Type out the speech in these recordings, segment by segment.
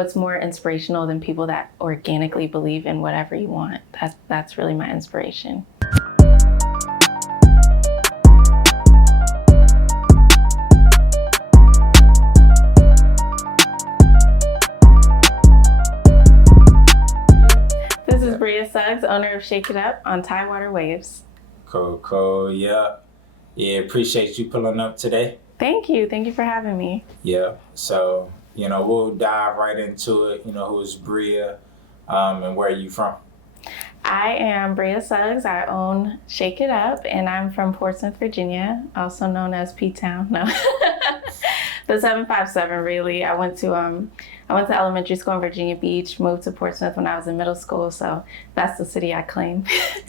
what's more inspirational than people that organically believe in whatever you want? That's really my inspiration. This is Bria Suggs, owner of Shake It Up on Tidewater Waves. Cool. Yeah. Appreciate you pulling up today. Thank you for having me. Yeah. So, we'll dive right into it. Who's Bria, and where are you from? I am Bria Suggs. I own Shake It Up, and I'm from Portsmouth, Virginia, also known as P-Town. No, the 757. Really, I went to elementary school in Virginia Beach. Moved to Portsmouth when I was in middle school, so that's the city I claim.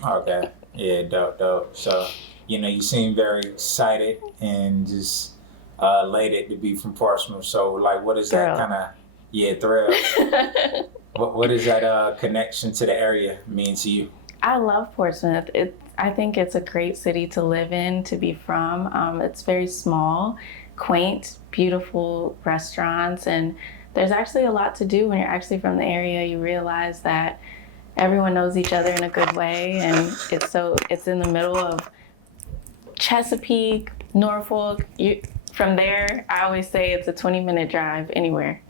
Okay. Yeah. Dope. So, you seem very excited and just elated to be from Portsmouth. So, like, what is that kind of thrill? What does that connection to the area mean to you? I love Portsmouth. I think it's a great city to live in, to be from. It's very small, quaint, beautiful restaurants, and there's actually a lot to do when you're actually from the area. You realize that everyone knows each other in a good way, and it's in the middle of Chesapeake, Norfolk. From there, I always say it's a 20-minute drive anywhere.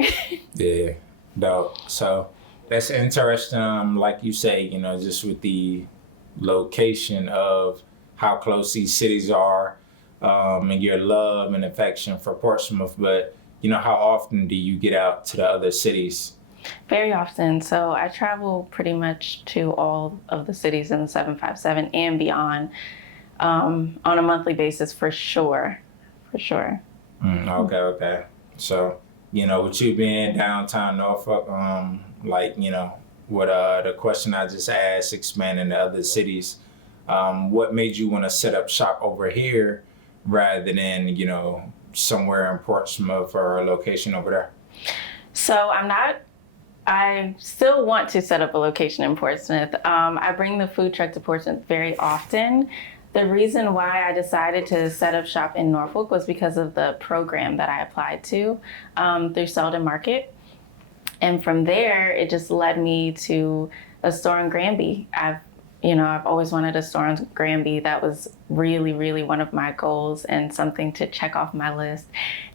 Yeah. Dope. So that's interesting. Like you say, just with the location of how close these cities are, and your love and affection for Portsmouth. But how often do you get out to the other cities? Very often. So I travel pretty much to all of the cities in the 757 and beyond, on a monthly basis for sure. Okay. So, with you being downtown Norfolk, what the question I just asked, expanding to other cities, what made you want to set up shop over here rather than, somewhere in Portsmouth or a location over there? So I still want to set up a location in Portsmouth. I bring the food truck to Portsmouth very often. The reason why I decided to set up shop in Norfolk was because of the program that I applied to through Selden Market. And from there, it just led me to a store in Granby. I've always wanted a store in Granby. That was really, really one of my goals and something to check off my list.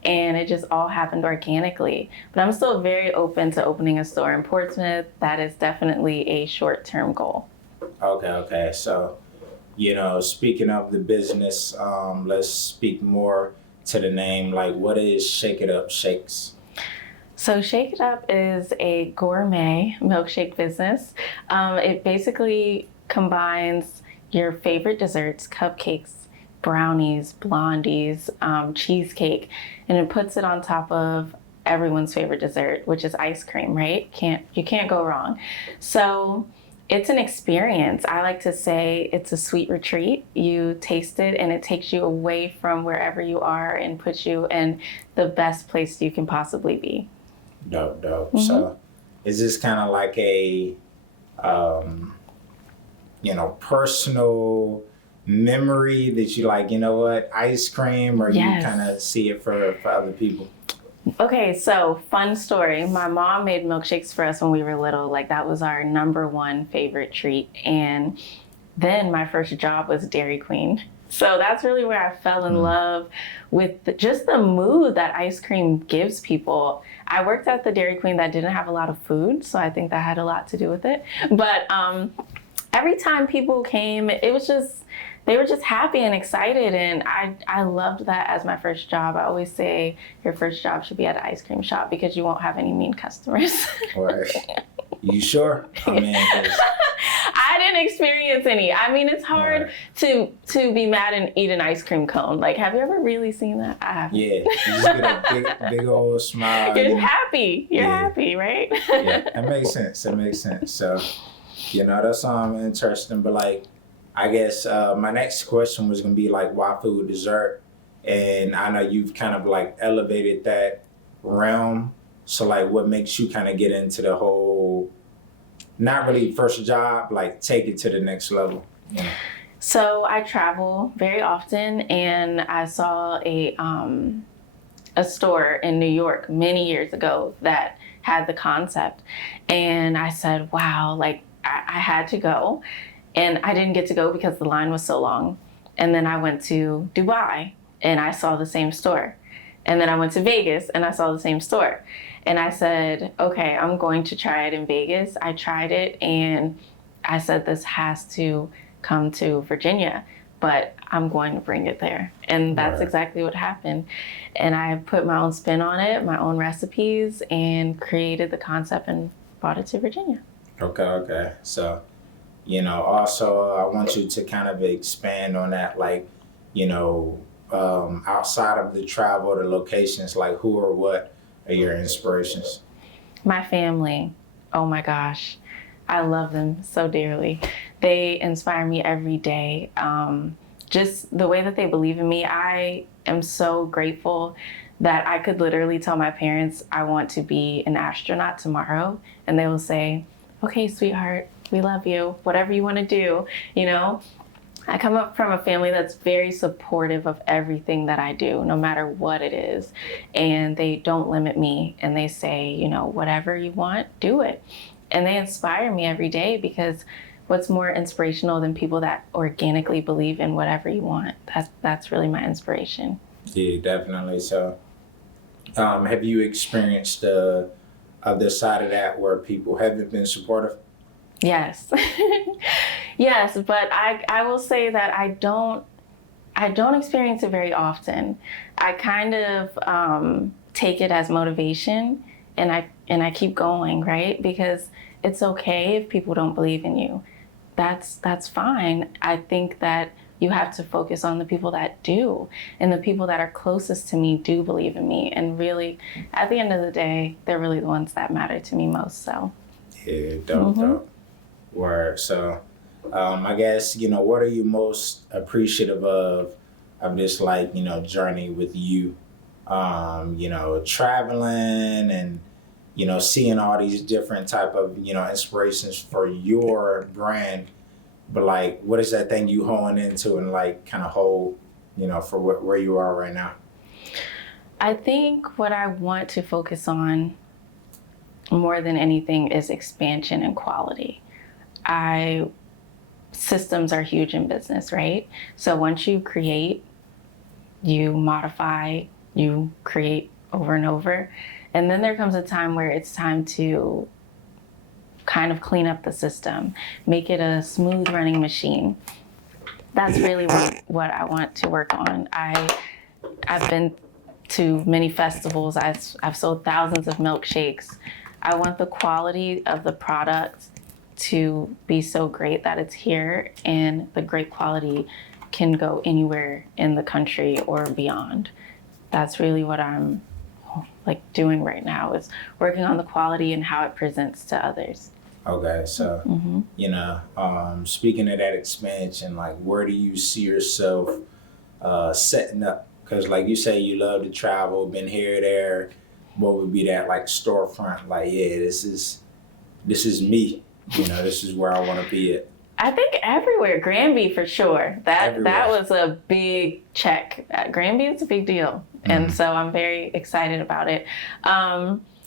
And it just all happened organically. But I'm still very open to opening a store in Portsmouth. That is definitely a short-term goal. Okay. So, speaking of the business, let's speak more to the name. Like, what is Shake It Up Shakes? So Shake It Up is a gourmet milkshake business. It basically combines your favorite desserts, cupcakes, brownies, blondies, cheesecake, and it puts it on top of everyone's favorite dessert, which is ice cream, right? You can't go wrong. So it's an experience. I like to say it's a sweet retreat. You taste it and it takes you away from wherever you are and puts you in the best place you can possibly be. Dope. Mm-hmm. So is this kind of like a, personal memory that you like, ice cream, or Yes. you kind of see it for other people? Okay, so fun story. My mom made milkshakes for us when we were little. Like, that was our number one favorite treat. And then my first job was Dairy Queen. So that's really where I fell in love with just the mood that ice cream gives people. I worked at the Dairy Queen that didn't have a lot of food, so I think that had a lot to do with it. But every time people came, they were just happy and excited, and I loved that as my first job. I always say your first job should be at an ice cream shop because you won't have any mean customers. Right. You sure? I mean, I didn't experience any. I mean, it's hard to be mad and eat an ice cream cone. Like, have you ever really seen that? I haven't. Yeah, you just get a big old smile. You're happy. You're happy, right? Yeah, it makes sense. So, that's interesting. But like, I guess my next question was gonna be like, why food dessert? And I know you've kind of like elevated that realm. So like, what makes you kind of get into the whole, not really first job, like take it to the next level? Yeah. So I travel very often, and I saw a store in New York many years ago that had the concept. And I said, wow, like I had to go. And I didn't get to go because the line was so long. And then I went to Dubai and I saw the same store. And then I went to Vegas and I saw the same store. And I said, okay, I'm going to try it in Vegas. I tried it and I said, this has to come to Virginia, but I'm going to bring it there. And that's exactly what happened. And I put my own spin on it, my own recipes, and created the concept and brought it to Virginia. Okay. So, also I want you to kind of expand on that, like, outside of the travel, the locations, like who or what are your inspirations? My family. Oh my gosh. I love them so dearly. They inspire me every day. Just the way that they believe in me. I am so grateful that I could literally tell my parents I want to be an astronaut tomorrow, and they will say, okay, sweetheart, we love you, whatever you want to do, I come up from a family that's very supportive of everything that I do, no matter what it is. And they don't limit me, and they say, whatever you want, do it. And they inspire me every day, because what's more inspirational than people that organically believe in whatever you want? That's really my inspiration. Yeah, definitely. So, have you experienced the other side of that where people haven't been supportive? Yes. Yes, but I will say that I don't experience it very often. I kind of take it as motivation, and I keep going, right? Because it's okay if people don't believe in you. That's fine. I think that you have to focus on the people that do, and the people that are closest to me do believe in me. And really, at the end of the day, they're really the ones that matter to me most. So. Yeah, dope. Word. So, I guess, what are you most appreciative of this, like, journey with you? Traveling and, seeing all these different type of, inspirations for your brand. But, like, what is that thing you hone into and, like, kind of hold, for where you are right now? I think what I want to focus on more than anything is expansion and quality. Systems are huge in business, right? So once you create, you modify, you create over and over. And then there comes a time where it's time to kind of clean up the system, make it a smooth running machine. That's really what I want to work on. I've been to many festivals. I've sold thousands of milkshakes. I want the quality of the product to be so great that it's here, and the great quality can go anywhere in the country or beyond. That's really what I'm doing right now, is working on the quality and how it presents to others. Okay, so, speaking of that expansion, like, where do you see yourself setting up? Because, like you say, you love to travel, been here, there. What would be that, like, storefront? Like, yeah, this is me. This is where I want to be at. I think everywhere. Granby for sure. That was a big check. Granby is a big deal. Mm-hmm. And so I'm very excited about it.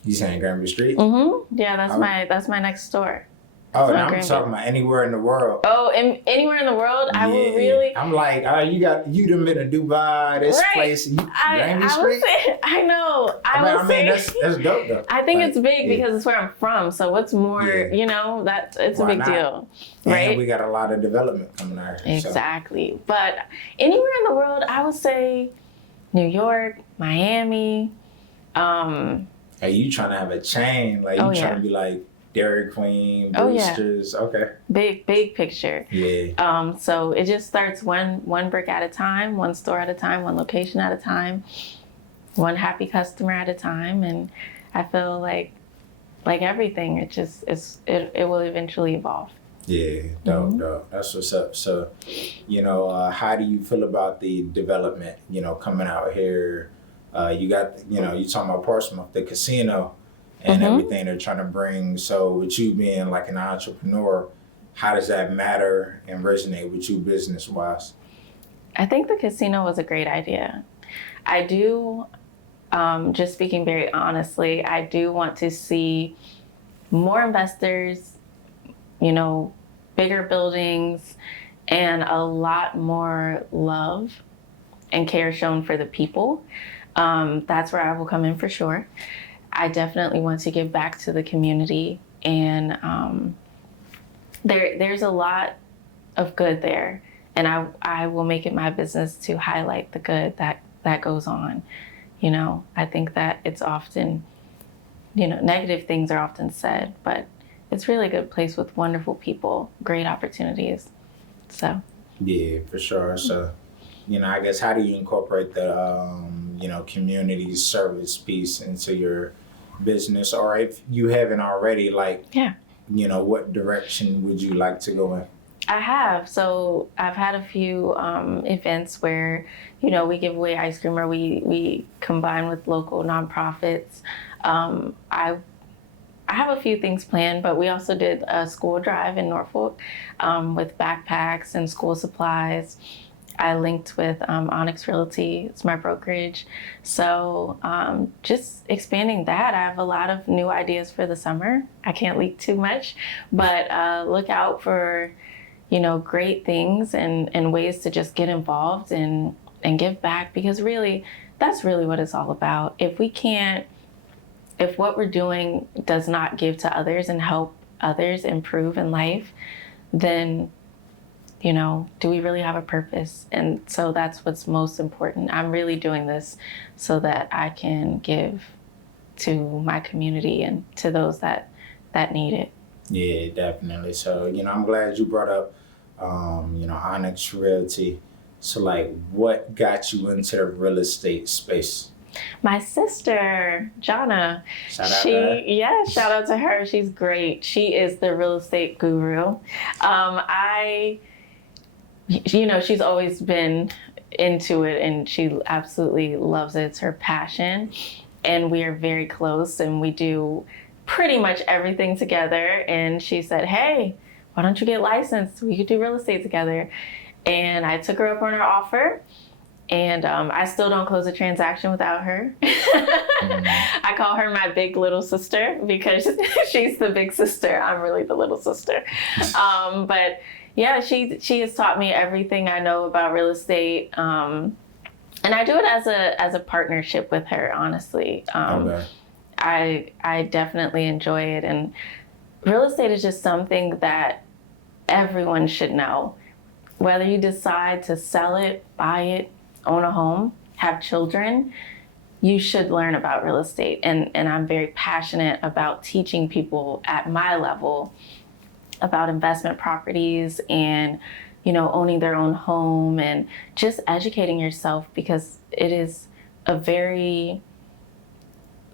You saying Granby Street? Mm-hmm. Yeah, that's my next store. Oh, and I'm talking about anywhere in the world. Oh, anywhere in the world? I will really. I'm like, you done been to Dubai, this place, Granby Street? I know. That's dope though. I think it's big because it's where I'm from. So what's more, it's a big deal. Right? And we got a lot of development coming out here. Exactly. So. But anywhere in the world, I would say New York, Miami. Are you trying to have a chain? Like, you trying to be like Dairy Queen, Brewster's? Okay. Big picture. Yeah. So it just starts one brick at a time, one store at a time, one location at a time, one happy customer at a time. And I feel like everything, it will eventually evolve. Yeah, dope. That's what's up. So, how do you feel about the development, coming out here? You got, you talking about Portsmouth, the casino, and everything they're trying to bring. So with you being like an entrepreneur, how does that matter and resonate with you business-wise? I think the casino was a great idea. I do just speaking very honestly, I do want to see more investors, you know, bigger buildings, and a lot more love and care shown for the people. That's where I will come in for sure. I definitely want to give back to the community, and there's a lot of good there, and I will make it my business to highlight the good that goes on. You know, I think that it's often, you know, negative things are often said, but it's really a good place with wonderful people, great opportunities. So Yeah, for sure. So, you know, I guess how do you incorporate the, you know, community service piece into your business, or if you haven't already, like, yeah, you know, what direction would you like to go in? I have. So I've had a few events where, you know, we give away ice cream, or we combine with local nonprofits. I have a few things planned, but we also did a school drive in Norfolk with backpacks and school supplies. I linked with Onyx Realty, it's my brokerage. So just expanding that. I have a lot of new ideas for the summer. I can't leak too much, but look out for, you know, great things and ways to just get involved and give back, because really, that's really what it's all about. If what we're doing does not give to others and help others improve in life, then, you know, do we really have a purpose? And so that's what's most important. I'm really doing this so that I can give to my community and to those that need it. Yeah, definitely. So, you know, I'm glad you brought up, you know, Onyx Realty. So, like, what got you into the real estate space? My sister, Jonna, Shout out to her. yeah, shout out to her. She's great. She is the real estate guru. You know, she's always been into it, and she absolutely loves it. It's her passion, and we are very close, and we do pretty much everything together. And she said, hey, why don't you get licensed? We could do real estate together. And I took her up on her offer. And I still don't close a transaction without her. I call her my big little sister because she's the big sister. I'm really the little sister. But yeah, she has taught me everything I know about real estate. And I do it as a partnership with her, honestly. Okay. I definitely enjoy it. And real estate is just something that everyone should know. Whether you decide to sell it, buy it, own a home, have children, you should learn about real estate. And I'm very passionate about teaching people at my level about investment properties and, you know, owning their own home and just educating yourself, because it is a very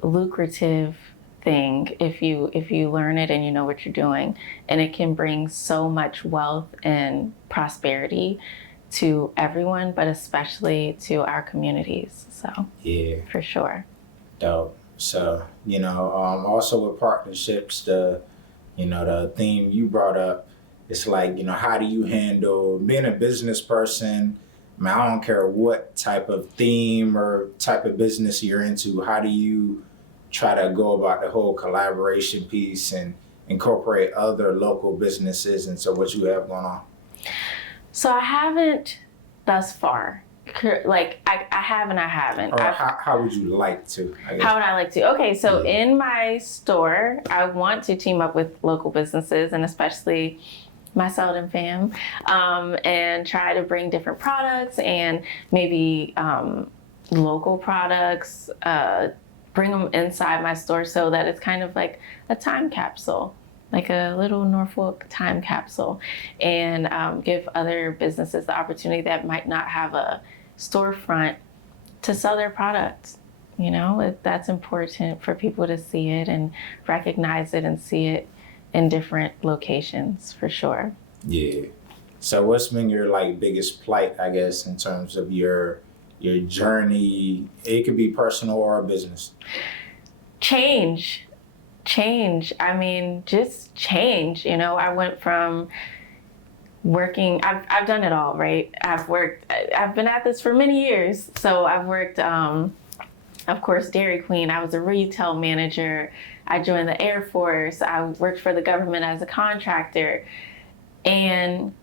lucrative thing if you learn it and you know what you're doing. And it can bring so much wealth and prosperity to everyone, but especially to our communities. So Yeah, for sure. dope. So, you know, also with partnerships, the theme you brought up, it's like, you know, how do you handle being a business person? I mean, I don't care what type of theme or type of business you're into. How do you try to go about the whole collaboration piece and incorporate other local businesses into what you have going on? So I haven't thus far. Like I have and I haven't. Or how would you like to? I guess. How would I like to? Okay, so in my store, I want to team up with local businesses, and especially my Selden fam, and try to bring different products and maybe local products, bring them inside my store so that it's kind of like a time capsule. Like a little Norfolk time capsule, and give other businesses the opportunity that might not have a storefront to sell their products. You know, that's important for people to see it and recognize it and see it in different locations, for sure. Yeah. So what's been your like biggest plight, I guess, in terms of your journey? It could be personal or business. Change. I mean, just change. You know, I went from working, I've done it all, right? I've been at this for many years. So I've worked of course, Dairy Queen. I was a retail manager. I joined the Air Force. I worked for the government as a contractor. And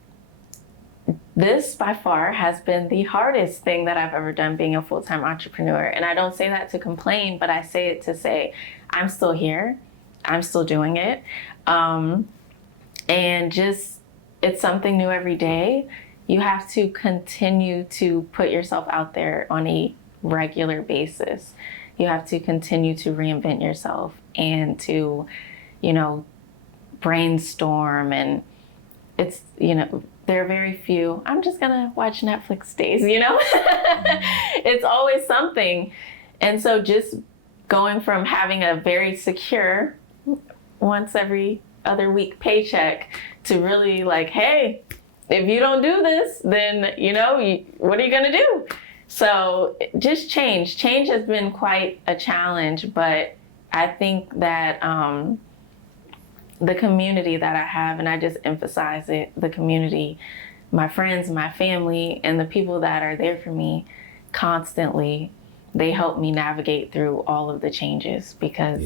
this, by far, has been the hardest thing that I've ever done, being a full-time entrepreneur. And I don't say that to complain, but I say it to say, I'm still here. I'm still doing it. And just, it's something new every day. You have to continue to put yourself out there on a regular basis. You have to continue to reinvent yourself and to, brainstorm. And it's, there are very few, I'm just going to watch Netflix days, It's always something. And so just going from having a very secure once every other week paycheck to really like, hey, if you don't do this, then, what are you going to do? So just change. Change has been quite a challenge, but I think that the community that I have, and I just emphasize it, the community, my friends, my family, and the people that are there for me constantly, they help me navigate through all of the changes because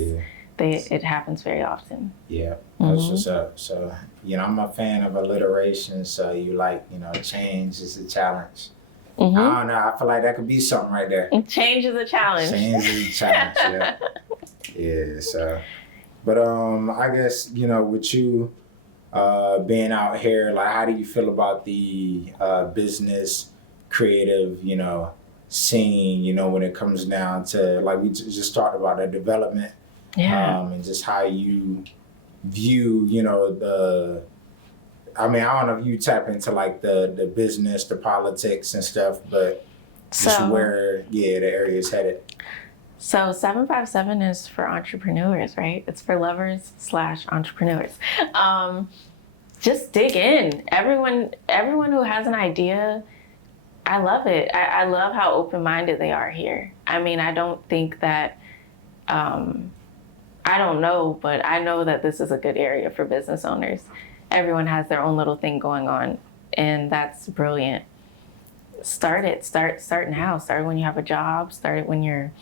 it happens very often. Yeah, that's what's up. So, I'm a fan of alliteration, so you like, change is a challenge. I don't know, I feel like that could be something right there. Change is a challenge. Change is a challenge, yeah. Yeah, so, but I guess, with you being out here, like, how do you feel about the business, creative, scene, when it comes down to, like, we just talked about the development. Yeah. And just how you view, I don't know if you tap into like the business, the politics and stuff, but just where, the area is headed. So 757 is for entrepreneurs, right? It's for lovers / entrepreneurs. Just dig in. Everyone who has an idea, I love it. I love how open-minded they are here. I mean, I don't think that, I don't know, but I know that this is a good area for business owners. Everyone has their own little thing going on, and that's brilliant. Start it. Start now. Start when you have a job. Start it when you're,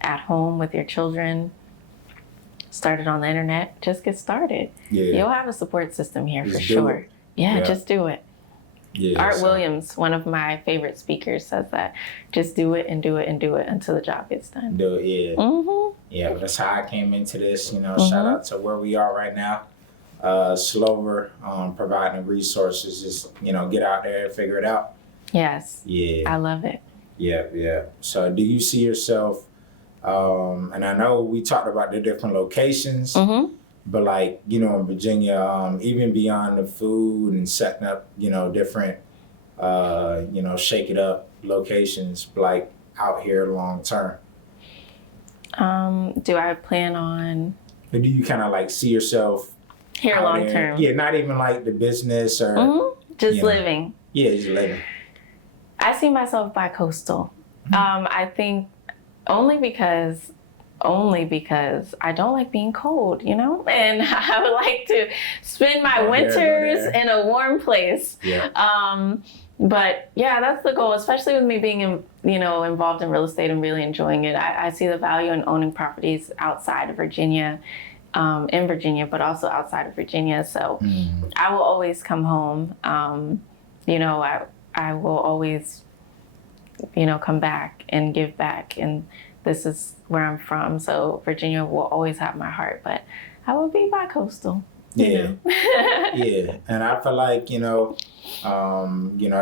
at home with your children. Start it on the internet. Just get started. Yeah. You'll have a support system here for sure. Yeah, just do it. Yeah, Art Williams, one of my favorite speakers, says that. Just do it and do it and do it until the job gets done. Do it, yeah. Yeah, that's how I came into this, shout out to where we are right now. Slower, providing resources, just, get out there and figure it out. Yes. Yeah. I love it. Yeah. So do you see yourself, and I know we talked about the different locations, but like, in Virginia, even beyond the food and setting up, different, shake it up locations, like out here long term. Do I plan on? Or do you kind of like see yourself here long term? Yeah, not even like the business or just living. Yeah, just living. I see myself bi-coastal. I think only because I don't like being cold, and I would like to spend my winters in a warm place. Yeah. But yeah, that's the goal, especially with me being involved in real estate and really enjoying it. I see the value in owning properties outside of Virginia, in Virginia, but also outside of Virginia. So I will always come home. I will always, come back and give back. And this is where I'm from. So Virginia will always have my heart, but I will be bi-coastal. Yeah. Yeah. And I feel like,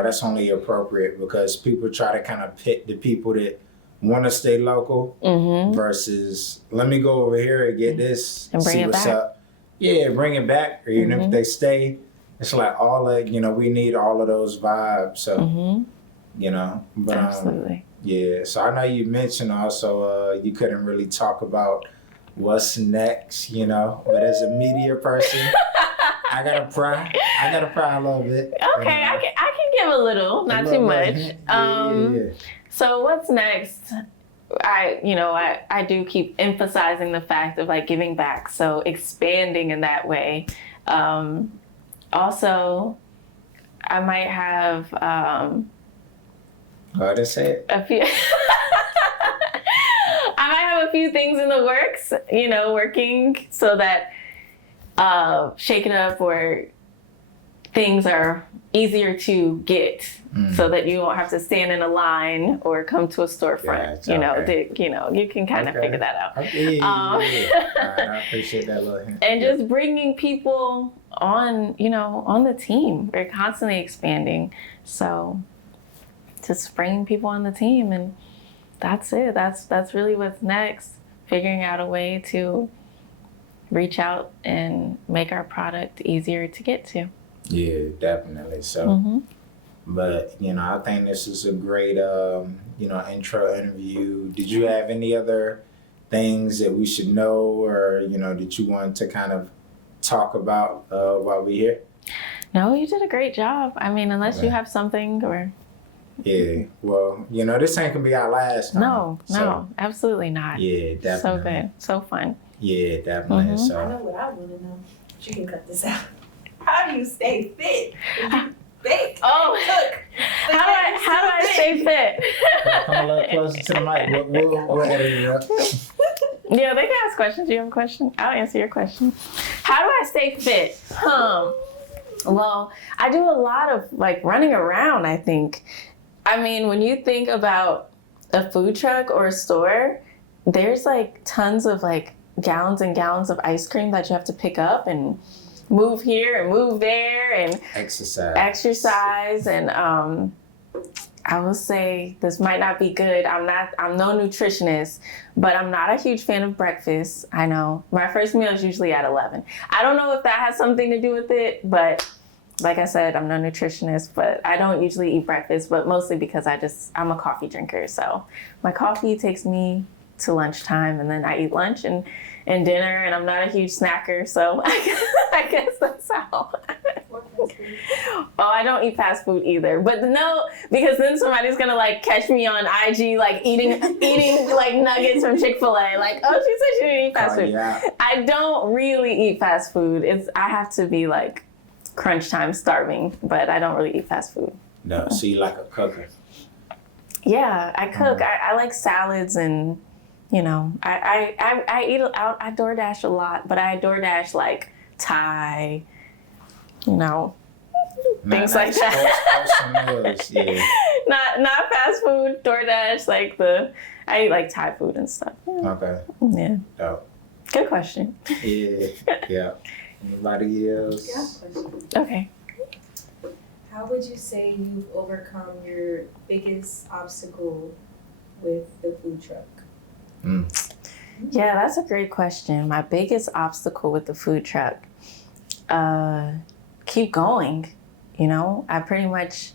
that's only appropriate because people try to kind of pit the people that want to stay local versus let me go over here and get this and bring see it what's back. up. Yeah, bring it back. Or even if they stay, it's like all that, we need all of those vibes. So, but absolutely. Yeah. So I know you mentioned also you couldn't really talk about what's next, but as a media person, I gotta pry a little bit. Okay, I can give a little, not too much. Yeah. So what's next? I do keep emphasizing the fact of like giving back, so expanding in that way. Also, I might have Hard to say it. a few. a few things in the works, working so that Shake It Up or things are easier to get so that you won't have to stand in a line or come to a storefront. You can kind of figure that out. Okay. All right, I appreciate that little hint. And just bringing people on, on the team. We're constantly expanding. So just bringing people on the team, and that's it. That's really what's next. Figuring out a way to reach out and make our product easier to get to. Yeah, definitely. So, but I think this is a great, intro interview. Did you have any other things that we should know, or that you want to kind of talk about while we're here? No, you did a great job. I mean, unless you have something or. Yeah, well, this ain't gonna be our last time. No, absolutely not. Yeah, definitely. So good, so fun. Yeah, definitely. So I know what I want to know. You can cut this out. How do you stay fit? Bake. Oh, how do I stay fit? come a little closer to the mic. We'll edit it up. Yeah, they can ask questions. You have a question? I'll answer your question. How do I stay fit? Well, I do a lot of running around, I think. I mean, when you think about a food truck or a store, there's tons of gallons and gallons of ice cream that you have to pick up and move here and move there and exercise. And I will say this might not be good. I'm no nutritionist, but I'm not a huge fan of breakfast. I know my first meal is usually at 11. I don't know if that has something to do with it, but like I said, I'm no nutritionist, but I don't usually eat breakfast, but mostly because I'm a coffee drinker. So my coffee takes me to lunchtime, and then I eat lunch and dinner, and I'm not a huge snacker, so I guess that's how. Oh, I don't eat fast food either, but no, because then somebody's gonna catch me on IG eating nuggets from Chick-fil-A, oh, she said she didn't eat fast food. Yeah. I don't really eat fast food. I have to be crunch time starving, but I don't really eat fast food. No, so you like a cooker? Yeah, I cook. I like salads, and I eat out. I DoorDash a lot, but I DoorDash Thai, things like that. Yeah. Not fast food. DoorDash I eat Thai food and stuff. Okay. Yeah. Dope. Good question. Yeah. Anybody else? Yeah, I have a question. Okay. How would you say you've overcome your biggest obstacle with the food truck? Yeah, that's a great question. My biggest obstacle with the food truck, keep going. I pretty much,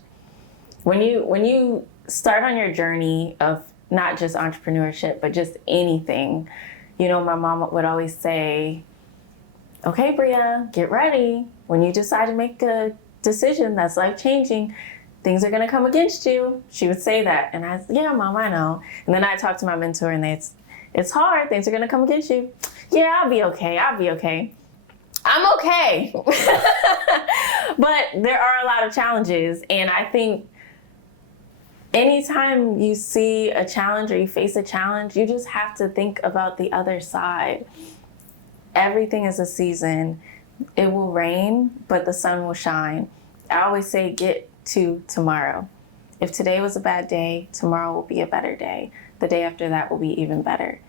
when you start on your journey of not just entrepreneurship, but just anything, my mom would always say, okay, Bria, get ready. When you decide to make a decision that's life-changing, things are going to come against you. She would say that. And I said, yeah, Mom, I know. And then I talked to my mentor, and it's hard. Things are going to come against you. Yeah, I'll be okay. I'm okay. But there are a lot of challenges. And I think anytime you see a challenge or you face a challenge, you just have to think about the other side. Everything is a season. It will rain, but the sun will shine. I always say get to tomorrow. If today was a bad day, tomorrow will be a better day. The day after that will be even better.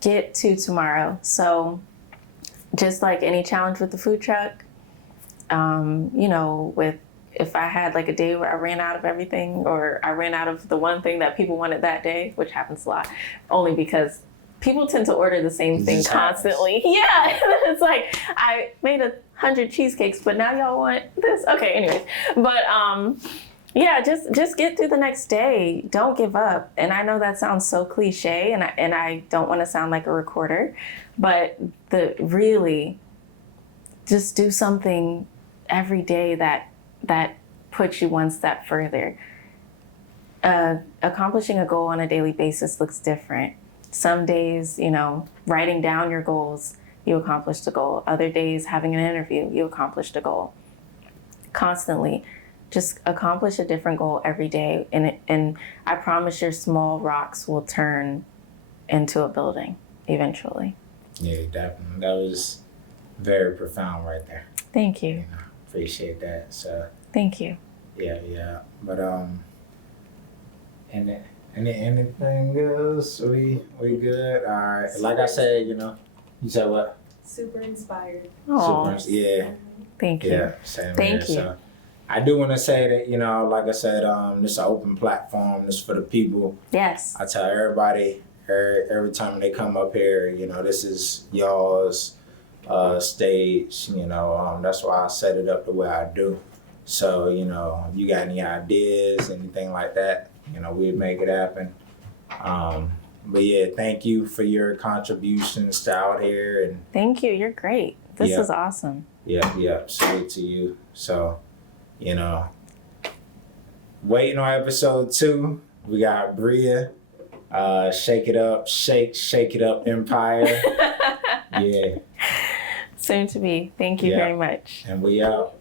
Get to tomorrow. So just like any challenge with the food truck, if I had a day where I ran out of everything, or I ran out of the one thing that people wanted that day, which happens a lot, only because people tend to order the same thing constantly. Yeah, it's I made 100 cheesecakes, but now y'all want this. Okay, anyways, but yeah, just get through the next day. Don't give up. And I know that sounds so cliche, and I don't want to sound like a recorder, but really, just do something every day that puts you one step further. Accomplishing a goal on a daily basis looks different. Some days, writing down your goals, you accomplished a goal. Other days, having an interview, you accomplished a goal. Constantly, just accomplish a different goal every day. And I promise your small rocks will turn into a building eventually. Yeah, definitely. That was very profound right there. Thank you. Appreciate that. So Thank you. yeah. But and anything else? We good? All right. Like I said, you said what? Super inspired. Oh, Yeah. thank you. Yeah, same Thank here. you. So I do want to say that, like I said, this is an open platform. This is for the people. Yes. I tell everybody every time they come up here, this is y'all's stage. That's why I set it up the way I do. So, if you got any ideas, anything like that, we'd make it happen. But yeah, thank you for your contributions to out here and Thank you. You're great. This Yeah. is awesome. yeah, salute to you. So, waiting on episode 2, we got Bria, Shake It Up, Shake It Up Empire. Yeah, Soon to be. Thank you Yeah. very much. and we out.